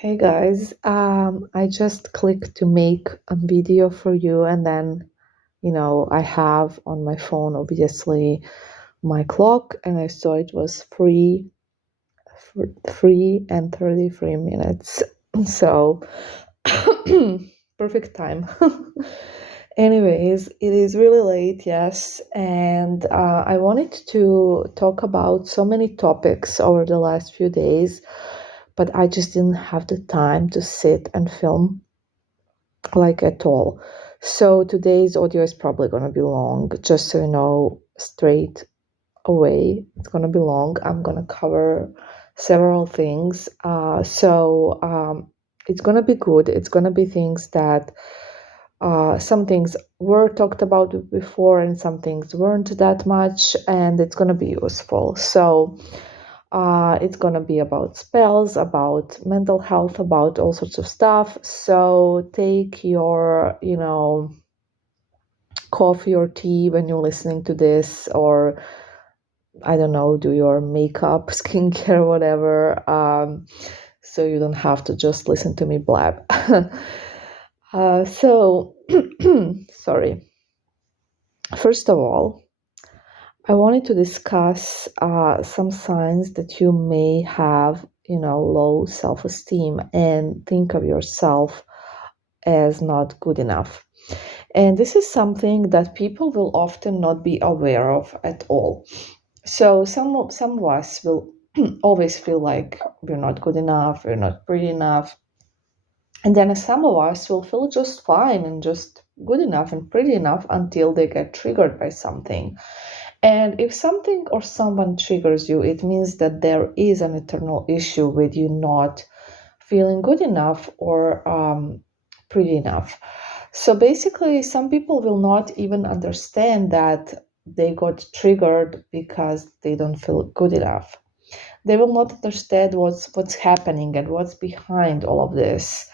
Hey guys, I just clicked to make a video for you, and then, I have on my phone obviously my clock, and I saw it was free and 33 minutes. So, perfect time. Anyways, it is really late, yes, and I wanted to talk about so many topics over the last few days, but I just didn't have the time to sit and film like at all. So today's audio is probably going to be long, just so you know straight away. It's going to be long. I'm going to cover several things. It's going to be good. It's going to be things that some things were talked about before and some things weren't that much, and it's going to be useful. So it's going to be about spells, about mental health, about all sorts of stuff. So take your, coffee or tea when you're listening to this, or I don't know, do your makeup, skincare, whatever. So you don't have to just listen to me blab. So, sorry. First of all, I wanted to discuss some signs that you may have, low self esteem and think of yourself as not good enough. And this is something that people will often not be aware of at all. So some of us will always feel like we're not good enough, we're not pretty enough. And then some of us will feel just fine and just good enough and pretty enough until they get triggered by something. And if something or someone triggers you, it means that there is an eternal issue with you not feeling good enough or pretty enough. So basically, some people will not even understand that they got triggered because they don't feel good enough. They will not understand what's happening and what's behind all of this.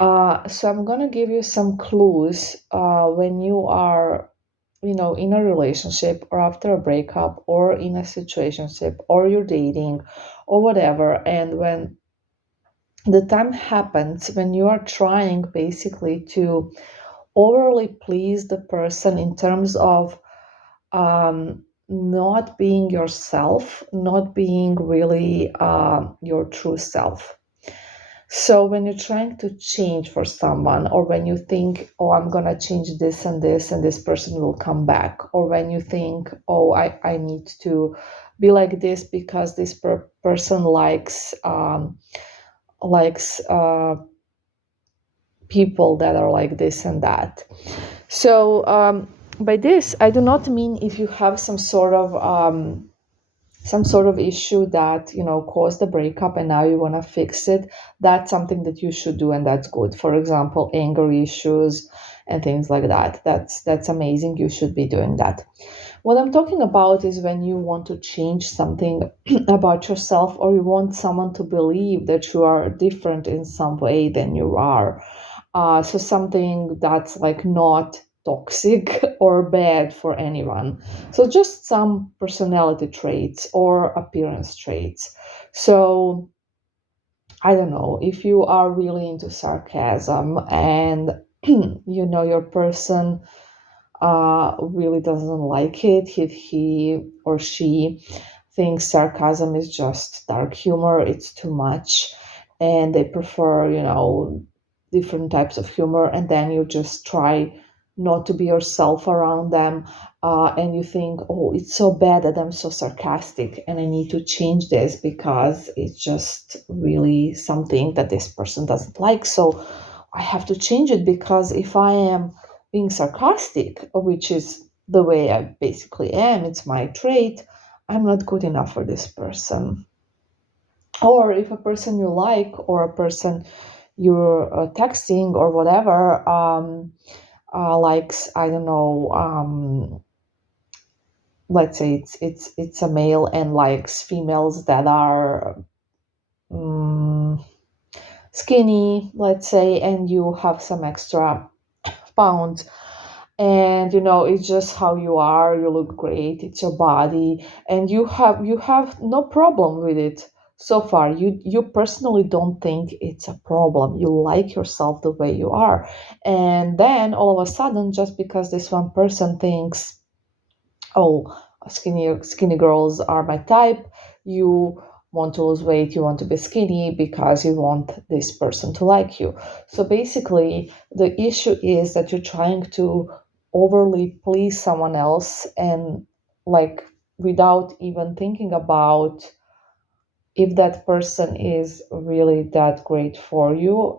So I'm gonna give you some clues when you are, in a relationship or after a breakup or in a situationship or you're dating or whatever, and when the time happens when you are trying basically to overly please the person in terms of not being yourself, not being really your true self. So when you're trying to change for someone, or when you think, oh, I'm gonna change this and this person will come back, or when you think, oh, I need to be like this because this person likes people that are like this and that. So by this, I do not mean if you have some sort of issue that caused the breakup and now you want to fix it. That's something that you should do, and that's good. For example, anger issues and things like that. That's amazing. You should be doing that. What I'm talking about is when you want to change something about yourself, or you want someone to believe that you are different in some way than you are. So something that's like not toxic or bad for anyone. So just some personality traits or appearance traits. So I don't know if you are really into sarcasm and your person really doesn't like it. He or she thinks sarcasm is just dark humor, it's too much, and they prefer, different types of humor, and then you just try not to be yourself around them, and you think, oh, it's so bad that I'm so sarcastic and I need to change this because it's just really something that this person doesn't like. So I have to change it because if I am being sarcastic, which is the way I basically am, it's my trait, I'm not good enough for this person. Or if a person you like or a person you're texting or whatever likes, I don't know, let's say it's a male and likes females that are um, skinny, let's say, and you have some extra pounds, and it's just how you are, you look great, it's your body, and you have no problem with it so far you personally don't think it's a problem. You like yourself the way you are. And then all of a sudden, just because this one person thinks, oh, skinny girls are my type, you want to lose weight, you want to be skinny because you want this person to like you. So basically the issue is that you're trying to overly please someone else, and like without even thinking about if that person is really that great for you.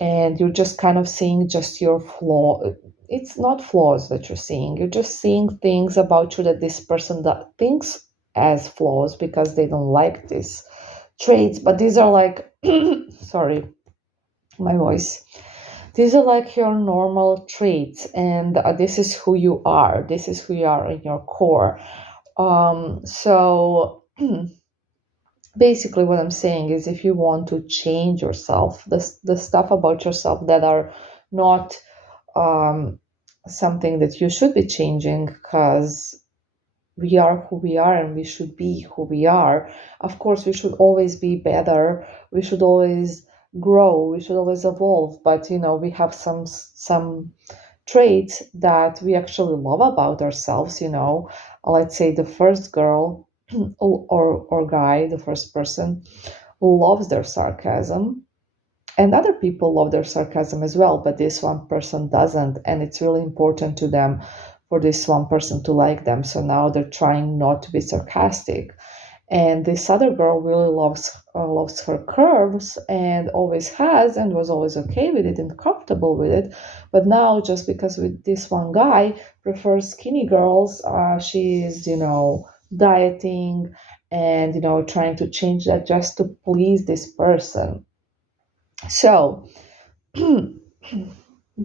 And you're just kind of seeing just your flaw. It's not flaws that you're seeing, you're just seeing things about you that this person that thinks as flaws because they don't like these traits. But these are like sorry, my voice. These are like your normal traits, and this is who you are. This is who you are in your core. So basically what I'm saying is, if you want to change yourself, the stuff about yourself that are not um, something that you should be changing, because we are who we are and we should be who we are. Of course, we should always be better. We should always grow. We should always evolve. But we have some traits that we actually love about ourselves. Let's say the first girl or guy, the first person, loves their sarcasm, and other people love their sarcasm as well, but this one person doesn't, and it's really important to them for this one person to like them. So now they're trying not to be sarcastic. And this other girl really loves her curves, and always has, and was always okay with it and comfortable with it. But now, just because with this one guy prefers skinny girls, she's dieting and trying to change that just to please this person. So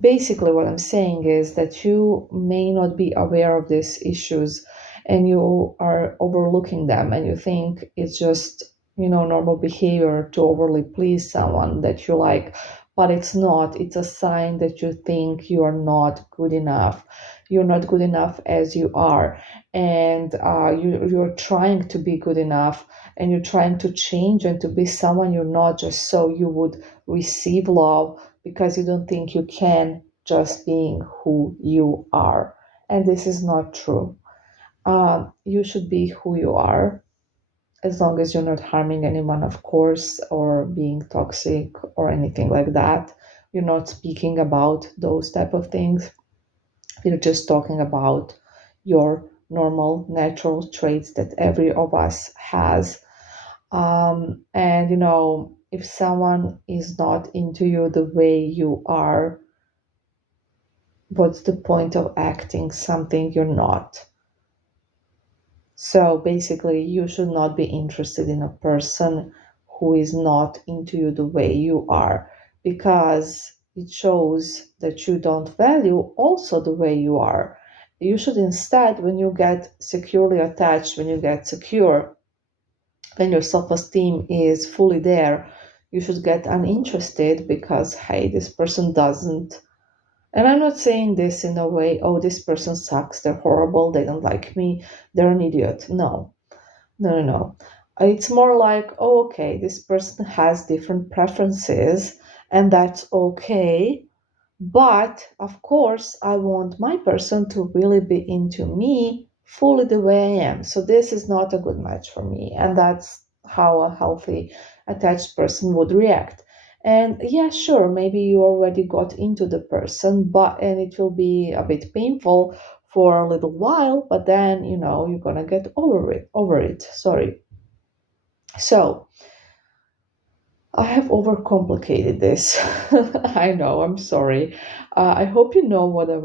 basically what I'm saying is that you may not be aware of these issues, and you are overlooking them, and you think it's just normal behavior to overly please someone that you like. But it's not. It's a sign that you think you are not good enough. You're not good enough as you are, and you're trying to be good enough, and you're trying to change and to be someone you're not, just so you would receive love, because you don't think you can, just being who you are. And this is not true. You should be who you are, as long as you're not harming anyone, of course, or being toxic or anything like that. You're not speaking about those type of things. We're just talking about your normal, natural traits that every of us has. And if someone is not into you the way you are, what's the point of acting something you're not? So basically, you should not be interested in a person who is not into you the way you are, because it shows that you don't value also the way you are. You should instead, when you get securely attached, when you get secure, when your self-esteem is fully there, you should get uninterested, because hey, this person doesn't. And I'm not saying this in a way, oh, this person sucks, they're horrible, they don't like me, they're an idiot. No, no, no, no. It's more like, oh, okay, this person has different preferences, and that's okay. But of course, I want my person to really be into me fully the way I am. So this is not a good match for me. And that's how a healthy attached person would react. And yeah, sure, maybe you already got into the person, and it will be a bit painful for a little while, but then you're gonna get over it. Sorry. So I have overcomplicated this. I know, I'm sorry. I hope you know what I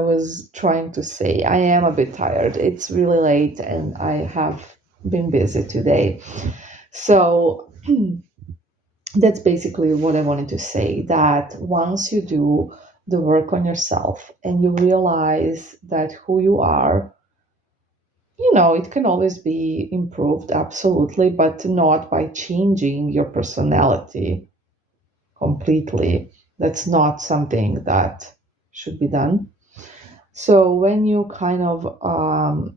was trying to say. I am a bit tired. It's really late and I have been busy today. So that's basically what I wanted to say, that once you do the work on yourself and you realize that who you are, it can always be improved, absolutely, but not by changing your personality completely. That's not something that should be done. So when you kind of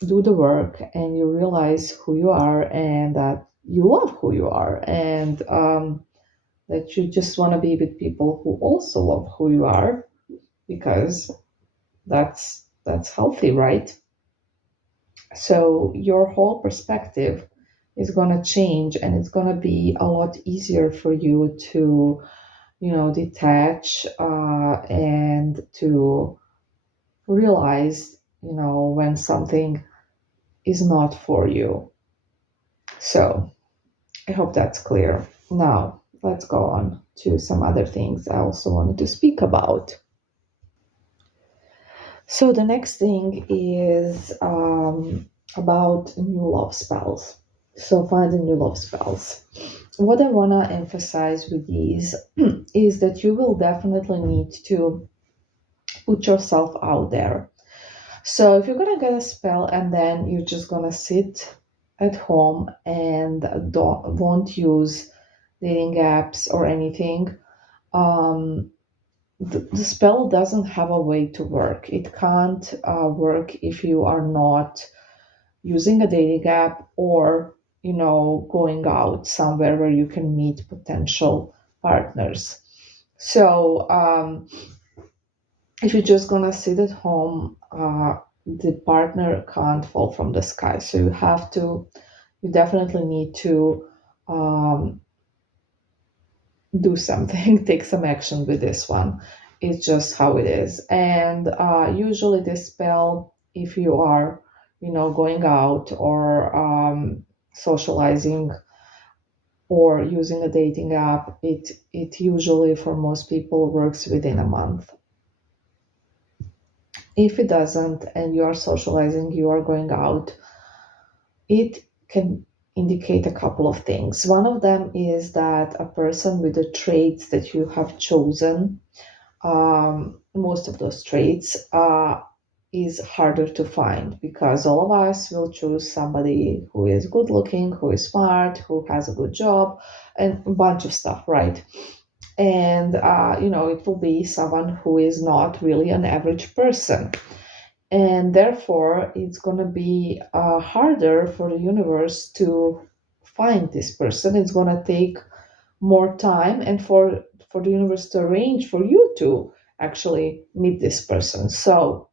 do the work and you realize who you are and that you love who you are, and that you just want to be with people who also love who you are, because that's healthy, right? So your whole perspective is going to change, and it's going to be a lot easier for you to, detach, and to realize, when something is not for you. So I hope that's clear. Now, let's go on to some other things I also wanted to speak about. So, the next thing is about new love spells. So, finding new love spells. What I want to emphasize with these is that you will definitely need to put yourself out there. So, if you're going to get a spell and then you're just going to sit at home and won't use dating apps or anything, um, the spell doesn't have a way to work. It can't work if you are not using a dating app, or going out somewhere where you can meet potential partners. So if you're just gonna sit at home, the partner can't fall from the sky. So you definitely need to um, do something, take some action with this one. It's just how it is. And usually, this spell, if you are, going out or socializing or using a dating app, it usually for most people works within a month. If it doesn't, and you are socializing, you are going out, it can indicate a couple of things. One of them is that a person with the traits that you have chosen, most of those traits, is harder to find, because all of us will choose somebody who is good looking, who is smart, who has a good job, and a bunch of stuff, right? And it will be someone who is not really an average person, and therefore it's going to be harder for the universe to find this person. It's going to take more time, and for the universe to arrange for you to actually meet this person. So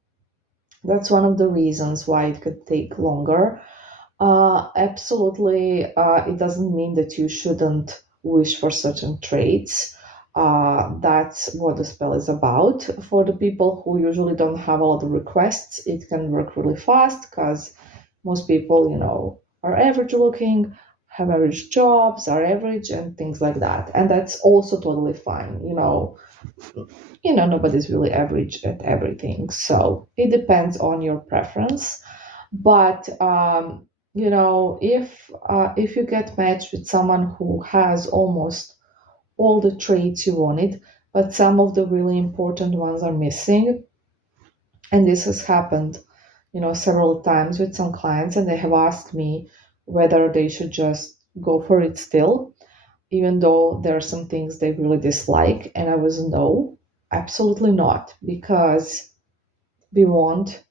that's one of the reasons why it could take longer. Absolutely, it doesn't mean that you shouldn't wish for certain traits. That's what the spell is about. For the people who usually don't have a lot of requests, it can work really fast, because most people, are average looking, have average jobs, are average, and things like that. And that's also totally fine. Nobody's really average at everything. So it depends on your preference. But if you get matched with someone who has almost all the traits you wanted, but some of the really important ones are missing, and this has happened, several times with some clients, and they have asked me whether they should just go for it still, even though there are some things they really dislike. And I was, no, absolutely not, because we want,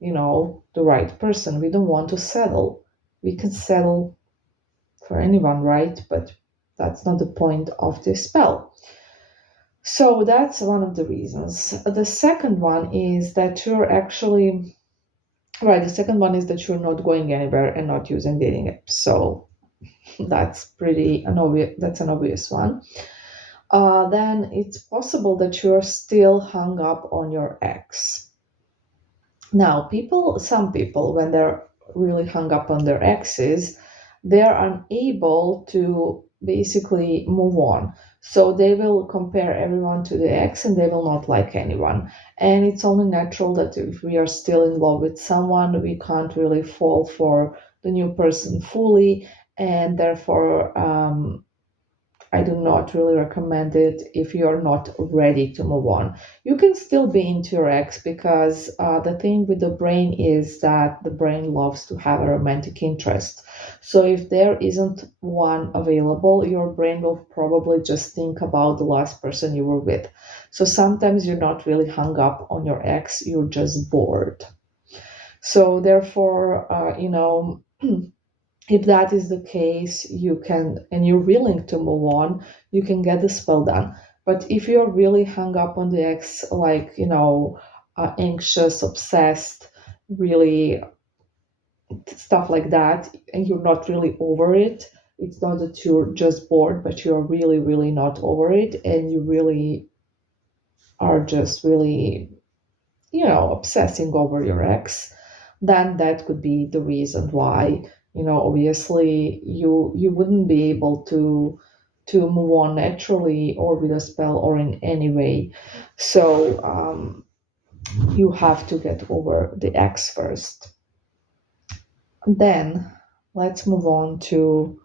the right person. We don't want to settle. We can settle for anyone, right? But that's not the point of this spell. So that's one of the reasons. The second one is that you're actually, right, the second one is that you're not going anywhere and not using dating apps. So that's an obvious one. Then it's possible that you're still hung up on your ex. Now, some people, when they're really hung up on their exes, they're unable to basically move on. So they will compare everyone to the ex, and they will not like anyone. And it's only natural that if we are still in love with someone, we can't really fall for the new person fully. And therefore, I do not really recommend it if you're not ready to move on. You can still be into your ex, because the thing with the brain is that the brain loves to have a romantic interest. So if there isn't one available, your brain will probably just think about the last person you were with. So sometimes you're not really hung up on your ex, you're just bored. So therefore, if that is the case, you can, and you're willing to move on, you can get the spell done. But if you're really hung up on the ex, like, anxious, obsessed, really stuff like that, and you're not really over it, it's not that you're just bored, but you're really, really not over it, and you really are just really, obsessing over your ex, then that could be the reason why, obviously you wouldn't be able to move on naturally or with a spell or in any way. So you have to get over the ex first. Then let's move on to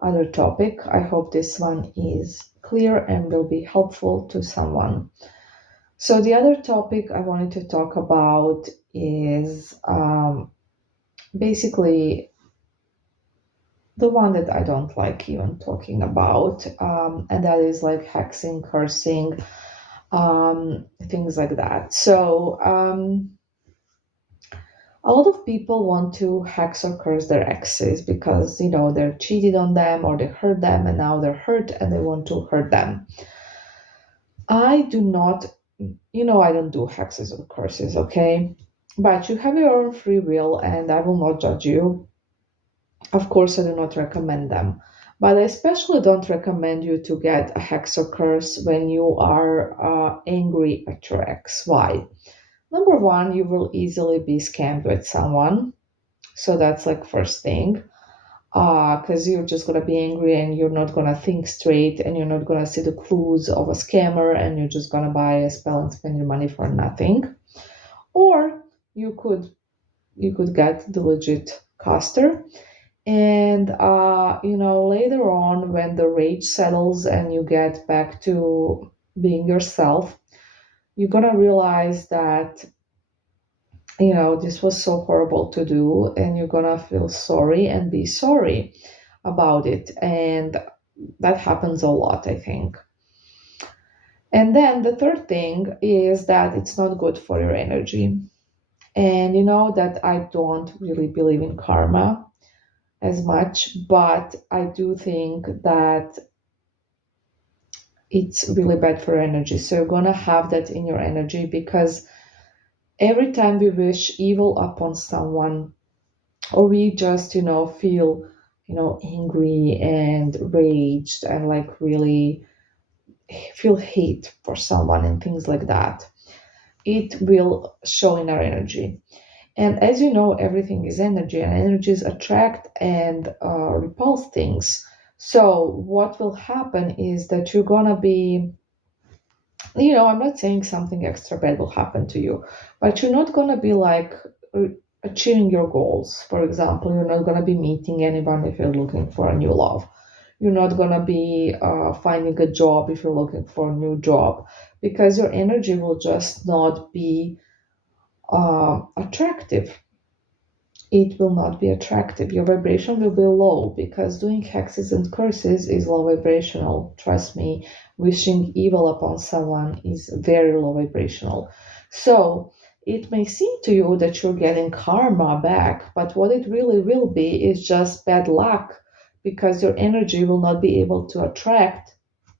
other topic. I hope this one is clear and will be helpful to someone. So the other topic I wanted to talk about is basically the one that I don't like even talking about, and that is like hexing, cursing, things like that. So a lot of people want to hex or curse their exes because they're cheated on them or they hurt them and now they're hurt and they want to hurt them. I do not, I don't do hexes or curses, okay? But you have your own free will and I will not judge you. Of course, I do not recommend them. But I especially don't recommend you to get a hex or curse when you are angry at your ex. Why? Number one, you will easily be scammed with someone. So that's like first thing. Because you're just gonna be angry and you're not gonna think straight and you're not gonna see the clues of a scammer and you're just gonna buy a spell and spend your money for nothing. Or you could get the legit caster, and later on when the rage settles and you get back to being yourself, you're gonna realize that this was so horrible to do, and you're gonna feel sorry and be sorry about it. And that happens a lot, I think. And then the third thing is that it's not good for your energy. And you know that I don't really believe in karma as much, but I do think that it's really bad for energy. So you're gonna have that in your energy because every time we wish evil upon someone, or we just feel angry and raged and like really feel hate for someone and things like that, it will show in our energy. And as you know, everything is energy, and energies attract and repulse things. So what will happen is that you're gonna be, I'm not saying something extra bad will happen to you, but you're not gonna be like achieving your goals. For example, you're not gonna be meeting anyone if you're looking for a new love. You're not gonna be finding a job if you're looking for a new job, because your energy will just not be attractive. It will not be attractive. Your vibration will be low because doing hexes and curses is low vibrational. Trust me, wishing evil upon someone is very low vibrational. So it may seem to you that you're getting karma back, but what it really will be is just bad luck because your energy will not be able to attract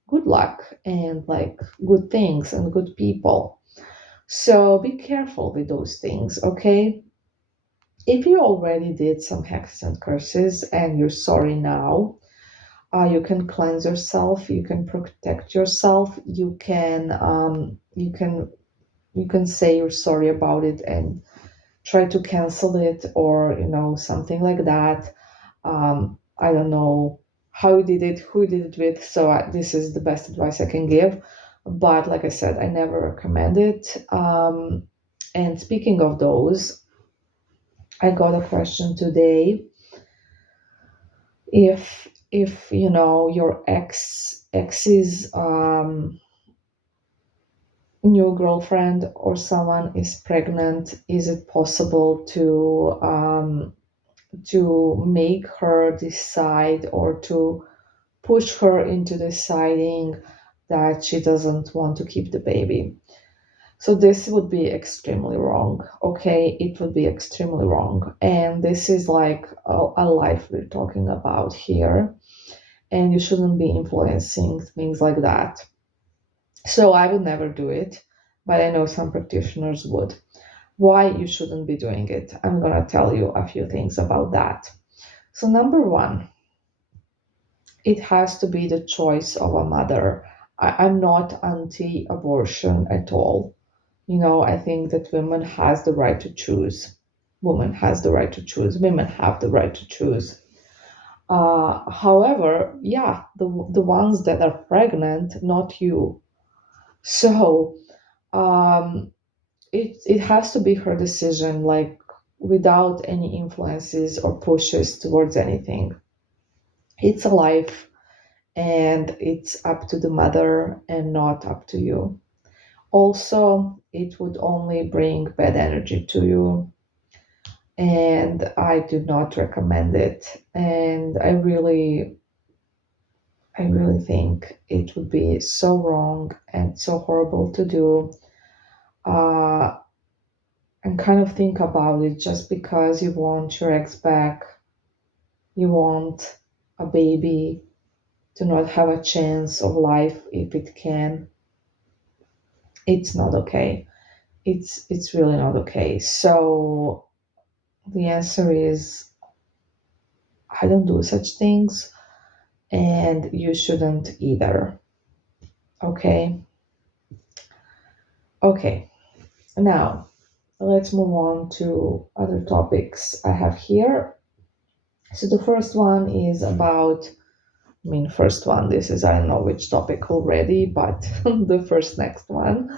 good luck and like good things and good people. So be careful with those things, okay? If you already did some hexes and curses and you're sorry now, you can cleanse yourself. You can protect yourself. You can say you're sorry about it and try to cancel it, or something like that. I don't know how you did it, who you did it with. So this is the best advice I can give. But like I said, I never recommend it. And speaking of those, I got a question today. If your ex's new girlfriend or someone is pregnant, is it possible to make her decide or to push her into deciding that she doesn't want to keep the baby? So this would be extremely wrong. Okay, it would be extremely wrong. And this is like a life we're talking about here. And you shouldn't be influencing things like that. So I would never do it, but I know some practitioners would. Why you shouldn't be doing it? I'm going to tell you a few things about that. So, number one, it has to be the choice of a mother. I'm not anti abortion at all. I think that women has the right to choose. Women has the right to choose. Women have the right to choose. However, yeah, the ones that are pregnant, not you. So it has to be her decision, like without any influences or pushes towards anything. It's a life, and it's up to the mother and not up to you. Also, it would only bring bad energy to you, and I do not recommend it. And I really think it would be so wrong and so horrible to do. Uh, and kind of think about it, just because you want your ex back, you want a baby to not have a chance of life if it can. It's not okay. It's really not okay. So the answer is, I don't do such things, and you shouldn't either. Okay. Okay. Now let's move on to other topics I have here. So the first one is about, first one, this is, I know which topic already, but the first next one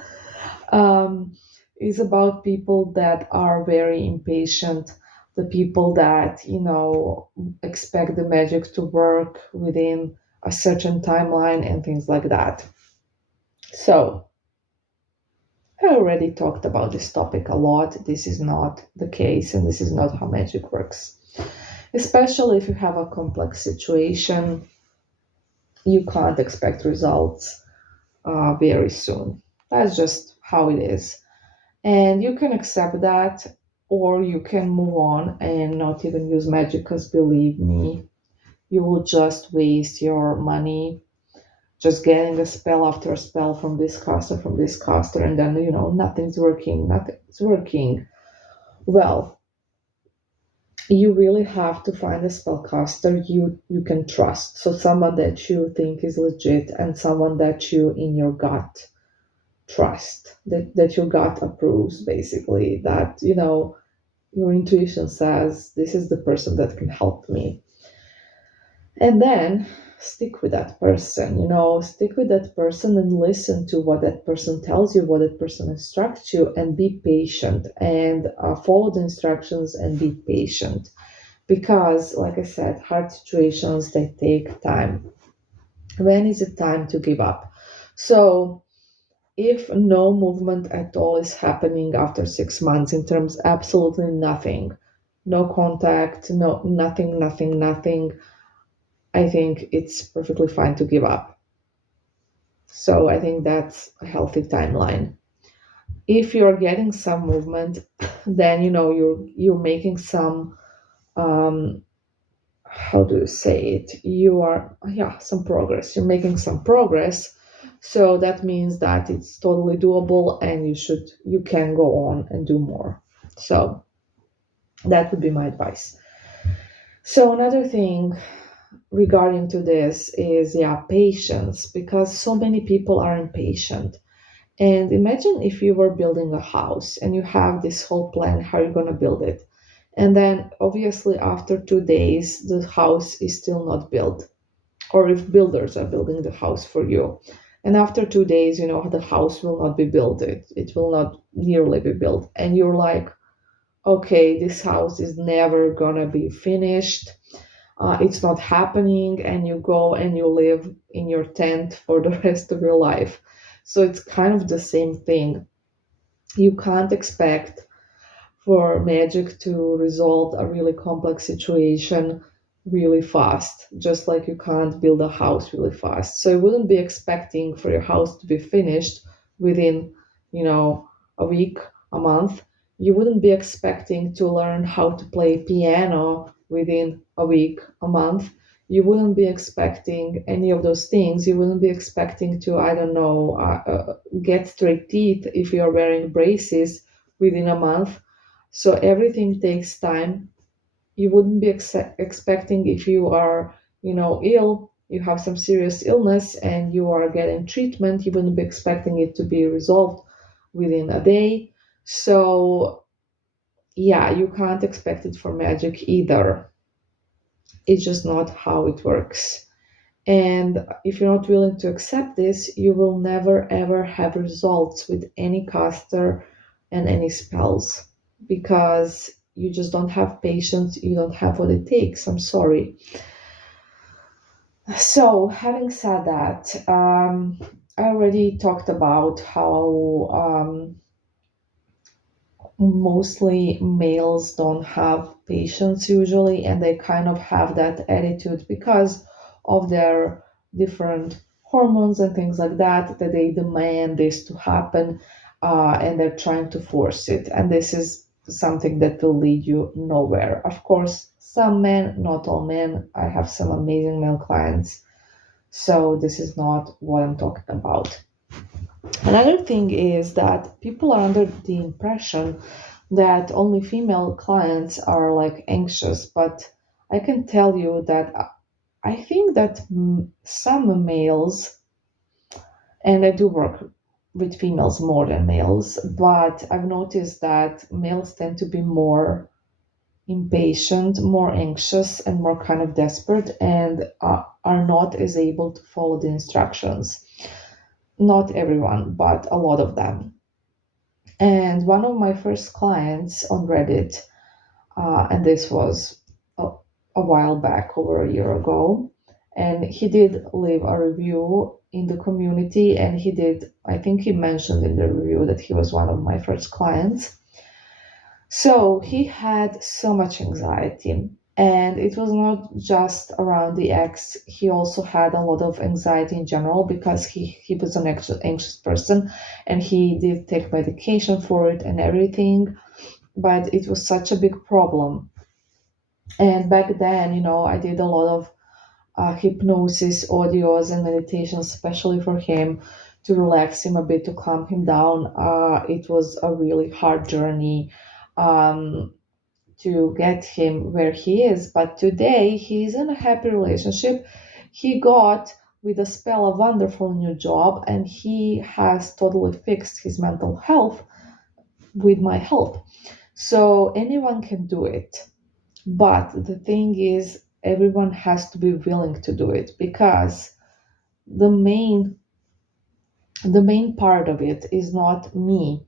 um, is about people that are very impatient, the people that, expect the magic to work within a certain timeline and things like that. So, I already talked about this topic a lot. This is not the case, and this is not how magic works. Especially if you have a complex situation, you can't expect results very soon. That's just how it is. And you can accept that, or you can move on and not even use magic, because believe me, you will just waste your money just getting a spell after a spell from this caster, and then, nothing's working, nothing's working. Well, you really have to find a spellcaster you can trust. So someone that you think is legit, and someone that you in your gut trust, that your gut approves, basically, that your intuition says this is the person that can help me. And then stick with that person, stick with that person and listen to what that person tells you, what that person instructs you, and be patient, and follow the instructions and be patient. Because, like I said, hard situations, they take time. When is it time to give up? So if no movement at all is happening after 6 months, in terms absolutely nothing, no contact, no nothing, nothing, nothing, I think it's perfectly fine to give up. So I think that's a healthy timeline. If you're getting some movement, then you're making some, how do you say it? You are, yeah, some progress. You're making some progress. So that means that it's totally doable, and you can go on and do more. So that would be my advice. So another thing regarding to this is, yeah, patience, because so many people are impatient. And imagine if you were building a house and you have this whole plan how you're going to build it. And then obviously after 2 days, the house is still not built. Or if builders are building the house for you. And after 2 days, the house will not be built. It will not nearly be built. And you're like, okay, this house is never going to be finished. It's not happening. And you go and you live in your tent for the rest of your life. So it's kind of the same thing. You can't expect for magic to resolve a really complex situation really fast, just like you can't build a house really fast. So you wouldn't be expecting for your house to be finished within, you know, a week, a month. You wouldn't be expecting to learn how to play piano within a week, a month. You wouldn't be expecting any of those things. You wouldn't be expecting to, I don't know, get straight teeth if you're wearing braces within a month. So everything takes time. You wouldn't be expecting if you are, ill, you have some serious illness and you are getting treatment, you wouldn't be expecting it to be resolved within a day. So yeah, you can't expect it for magic either. It's just not how it works. And if you're not willing to accept this, you will never ever have results with any caster and any spells because you just don't have patience, you don't have what it takes. I'm sorry. So, having said that, I already talked about how mostly males don't have patience usually, and they kind of have that attitude because of their different hormones and things like that, that they demand this to happen, and they're trying to force it. And this is something that will lead you nowhere. Of course, some men, not all men, I have some amazing male clients. So, this is not what I'm talking about. Another thing is that people are under the impression that only female clients are like anxious, but I can tell you that I think that some males, and I do work with females more than males, but I've noticed that males tend to be more impatient, more anxious, and more kind of desperate, and are not as able to follow the instructions. Not everyone, but a lot of them. And one of my first clients on Reddit, and this was a, a while back, over a year ago, and he did leave a review in the community, and I think he mentioned in the review that he was one of my first clients. So he had so much anxiety. And it was not just around the ex. He also had a lot of anxiety in general because he was an anxious person and he did take medication for it and everything. But it was such a big problem. And back then, I did a lot of hypnosis, audios, and meditation, especially for him to relax him a bit, to calm him down. It was a really hard journey. To get him where he is. But today he's in a happy relationship. He got with a spell a wonderful new job and he has totally fixed his mental health with my help. So anyone can do it. But the thing is, everyone has to be willing to do it because the main the main part of it is not me,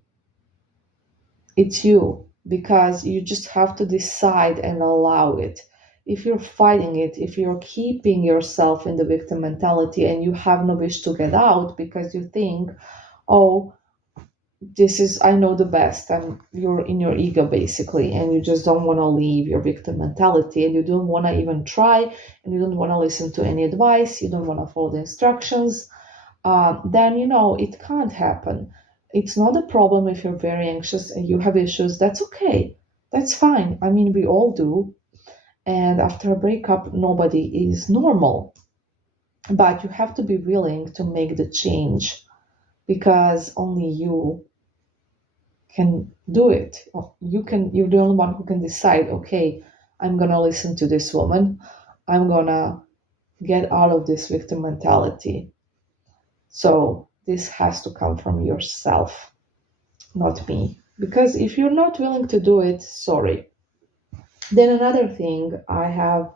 it's you, because you just have to decide and allow it. If you're fighting it, if you're keeping yourself in the victim mentality and you have no wish to get out because you think, oh, this is, I know the best, and you're in your ego basically, and you just don't want to leave your victim mentality and you don't want to even try and you don't want to listen to any advice, you don't want to follow the instructions, then it can't happen. It's not a problem if you're very anxious and you have issues. That's okay. That's fine. I mean, we all do. And after a breakup, nobody is normal. But you have to be willing to make the change because only you can do it. You're the only one who can decide, okay, I'm going to listen to this woman. I'm going to get out of this victim mentality. So this has to come from yourself, not me. Because if you're not willing to do it, sorry. Then another thing I have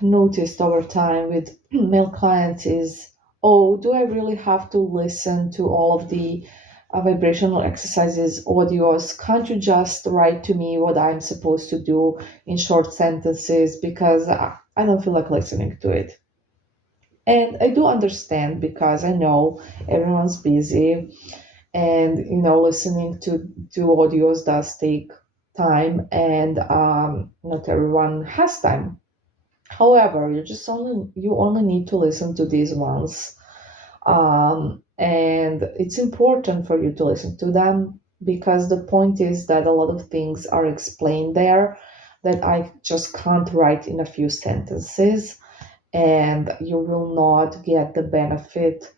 noticed over time with male clients is, oh, do I really have to listen to all of the vibrational exercises, audios? Can't you just write to me what I'm supposed to do in short sentences because I don't feel like listening to it? And I do understand because I know everyone's busy and listening to audios does take time and not everyone has time. However, you only need to listen to these ones And it's important for you to listen to them because the point is that a lot of things are explained there that I just can't write in a few sentences, and you will not get the benefit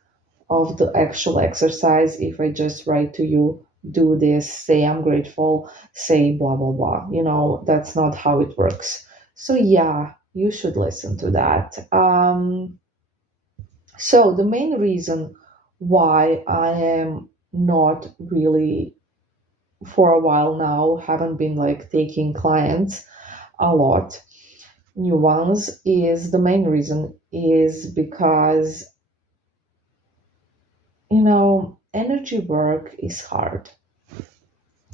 of the actual exercise if I just write to you, do this, say I'm grateful, say blah blah blah. That's not how it works. So yeah, you should listen to that. So the main reason why I am not really, for a while now, haven't been like taking clients a lot, new ones, is the main reason is because energy work is hard.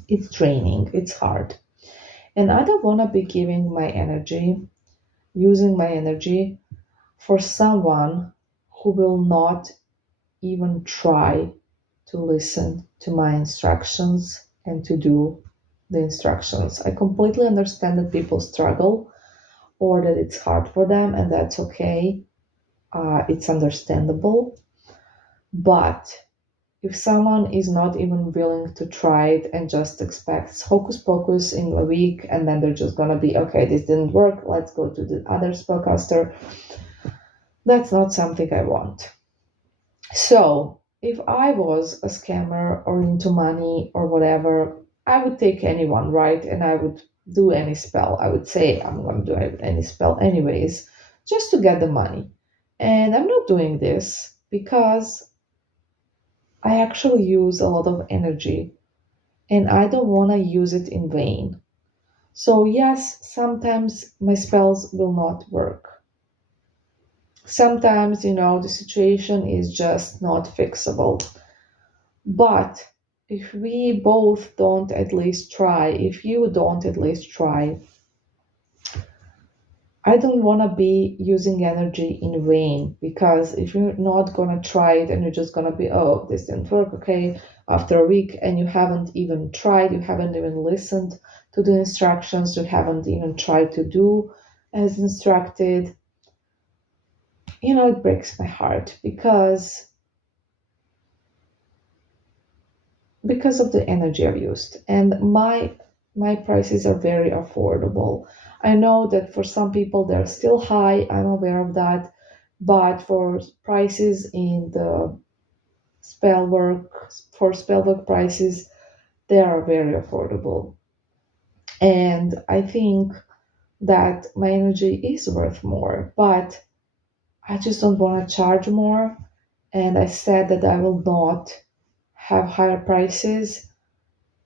It's draining, it's hard. And I don't want to be giving my energy, using my energy for someone who will not even try to listen to my instructions and to do the instructions. I completely understand that people struggle or that it's hard for them, and that's okay. It's understandable. But if someone is not even willing to try it and just expects hocus pocus in a week, and then they're just gonna be, okay, this didn't work, let's go to the other spellcaster, that's not something I want. So, if I was a scammer or into money or whatever, I would take anyone, right? And I would do any spell. I would say I'm going to do any spell anyways, just to get the money. And I'm not doing this because I actually use a lot of energy and I don't want to use it in vain. So, yes, sometimes my spells will not work. Sometimes, the situation is just not fixable. But if we both don't at least try, if you don't at least try, I don't want to be using energy in vain because if you're not going to try it and you're just going to be, oh, this didn't work, okay, after a week, and you haven't even tried, you haven't even listened to the instructions, you haven't even tried to do as instructed, it breaks my heart because of the energy I've used. And my prices are very affordable. I know that for some people they're still high, I'm aware of that, but for prices in the spell work, for spell work prices, they are very affordable. And I think that my energy is worth more, but I just don't want to charge more. And I said that I will not have higher prices.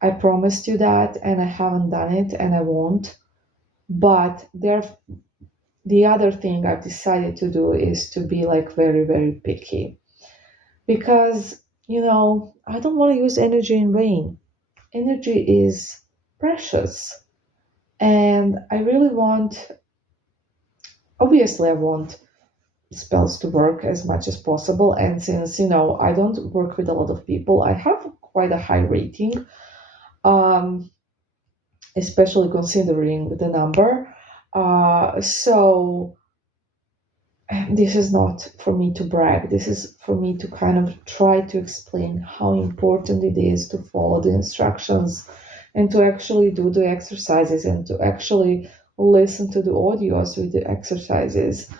I promised you that, and I haven't done it, and I won't. But the other thing I've decided to do is to be like very, very picky because, I don't want to use energy in vain. Energy is precious, and I really want, obviously, I want spells to work as much as possible. And since, I don't work with a lot of people, I have quite a high rating. Um, Especially considering the number. So this is not for me to brag. This is for me to kind of try to explain how important it is to follow the instructions and to actually do the exercises and to actually listen to the audios with the exercises.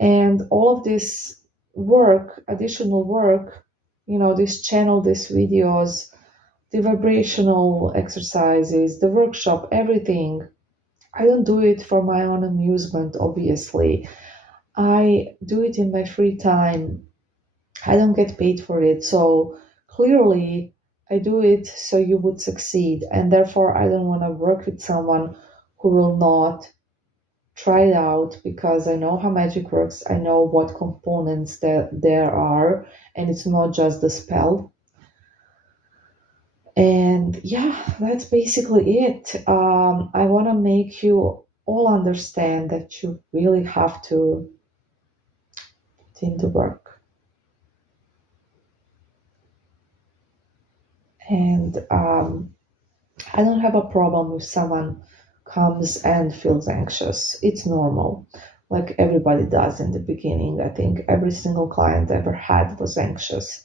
And all of this work, additional work, this channel, these videos, the vibrational exercises, the workshop, everything. I don't do it for my own amusement, obviously. I do it in my free time. I don't get paid for it. So clearly, I do it so you would succeed. And therefore, I don't want to work with someone who will not try it out because I know how magic works. I know what components there are, and it's not just the spell. And yeah, that's basically it. I want to make you all understand that you really have to put in the work. And I don't have a problem if someone comes and feels anxious. It's normal, like everybody does in the beginning. I think every single client I ever had was anxious.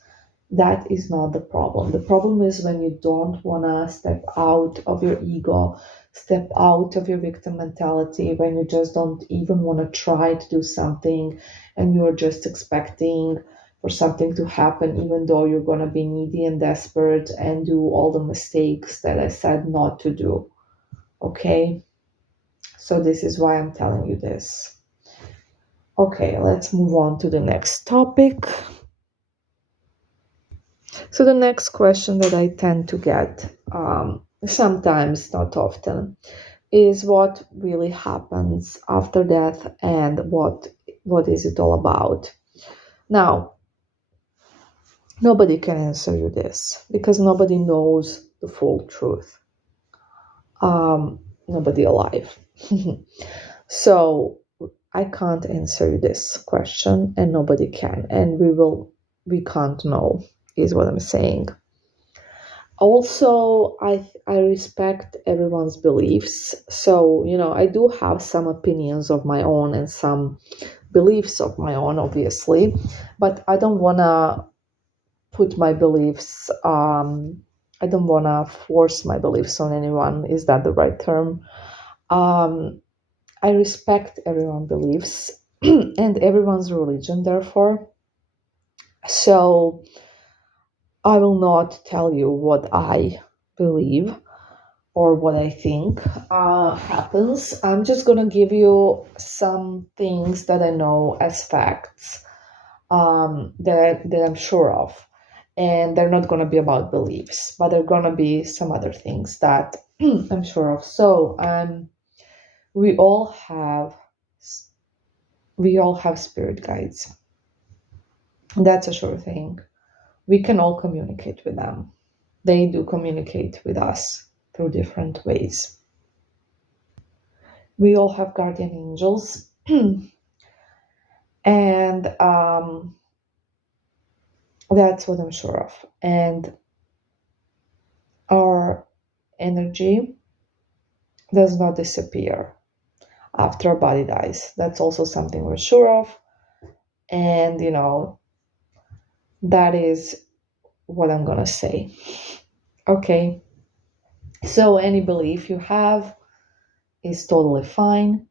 That is not the problem. The problem is when you don't want to step out of your ego, step out of your victim mentality, when you just don't even want to try to do something and you're just expecting for something to happen, even though you're going to be needy and desperate and do all the mistakes that I said not to do. Okay? So, this is why I'm telling you this. Okay, let's move on to the next topic. So the next question that I tend to get, sometimes, not often, is what really happens after death and what is it all about? Now, nobody can answer you this because nobody knows the full truth. Nobody alive. So I can't answer you this question, and nobody can, and we can't know, is what I'm saying. Also, I respect everyone's beliefs. So, I do have some opinions of my own and some beliefs of my own, obviously, but I don't want to put my beliefs, I don't want to force my beliefs on anyone. Is that the right term? Um, I respect everyone's beliefs and everyone's religion, therefore. So, I will not tell you what I believe or what I think happens. I'm just going to give you some things that I know as facts, that I'm sure of. And they're not going to be about beliefs, but they're going to be some other things that I'm sure of. So, we all have we all have spirit guides. That's a sure thing. We can all communicate with them. They do communicate with us through different ways. We all have guardian angels. And that's what I'm sure of. And our energy does not disappear after our body dies. That's also something we're sure of. And, that is what I'm going to say. Okay. So, any belief you have is totally fine.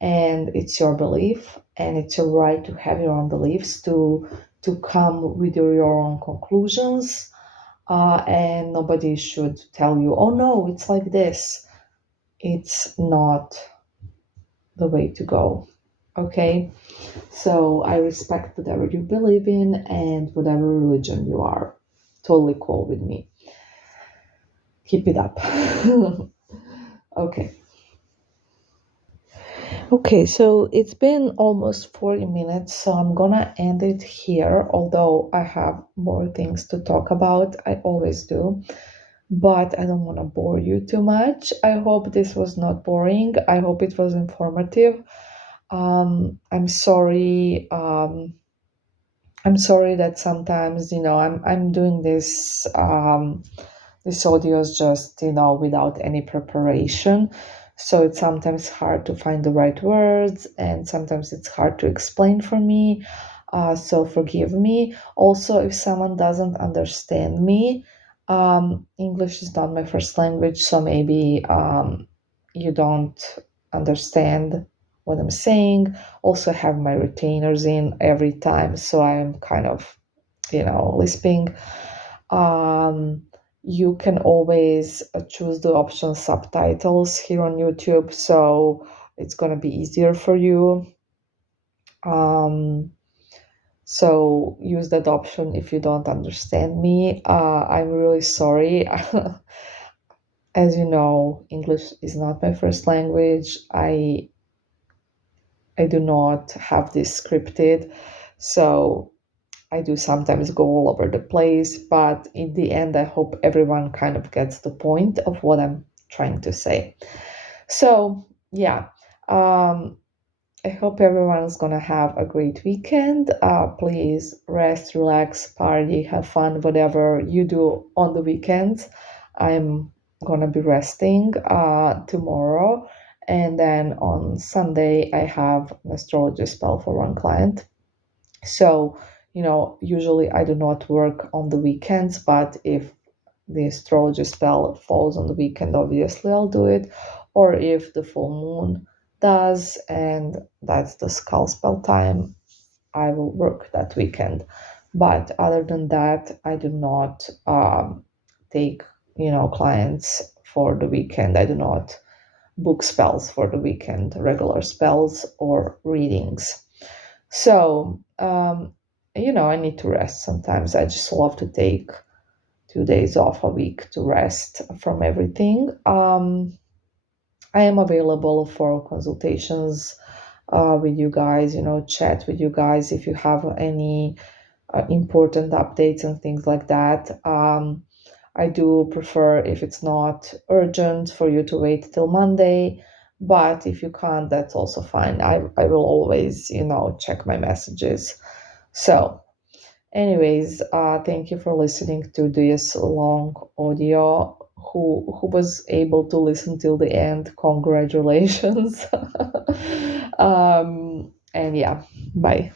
And it's your belief. And it's your right to have your own beliefs, to come with your own conclusions. And nobody should tell you, oh no, it's like this. It's not the way to go. Okay? So I respect whatever you believe in and whatever religion you are. Totally cool with me. Keep it up. Okay. Okay, so it's been almost 40 minutes, so I'm gonna end it here, although I have more things to talk about. I always do. But I don't want to bore you too much. I hope this was not boring. I hope it was informative. I'm sorry. I'm sorry that sometimes, I'm doing this audios just, without any preparation. So it's sometimes hard to find the right words, and sometimes it's hard to explain for me. So forgive me. Also, if someone doesn't understand me, English is not my first language, so maybe you don't understand what I'm saying. Also, have my retainers in every time, so I'm kind of, lisping. Um, you can always choose the option subtitles here on YouTube, so it's gonna be easier for you. Um, so use that option if you don't understand me. I'm really sorry. As you know, English is not my first language. I do not have this scripted, so I do sometimes go all over the place, but in the end, I hope everyone kind of gets the point of what I'm trying to say. So, yeah, I hope everyone's gonna have a great weekend. Please rest, relax, party, have fun, whatever you do on the weekends. I'm gonna be resting tomorrow, and then on Sunday, I have an astrology spell for one client. So Usually I do not work on the weekends, but if the astrology spell falls on the weekend, obviously I'll do it. Or if the full moon does, and that's the skull spell time, I will work that weekend. But other than that, I do not take, clients for the weekend. I do not book spells for the weekend, regular spells or readings. So, I need to rest sometimes. I just love to take 2 days off a week to rest from everything. I am available for consultations with you guys, chat with you guys if you have any important updates and things like that. I do prefer, if it's not urgent, for you to wait till Monday. But if you can't, that's also fine. I will always, check my messages. So, anyways, thank you for listening to this long audio. Who was able to listen till the end? Congratulations. And yeah, bye.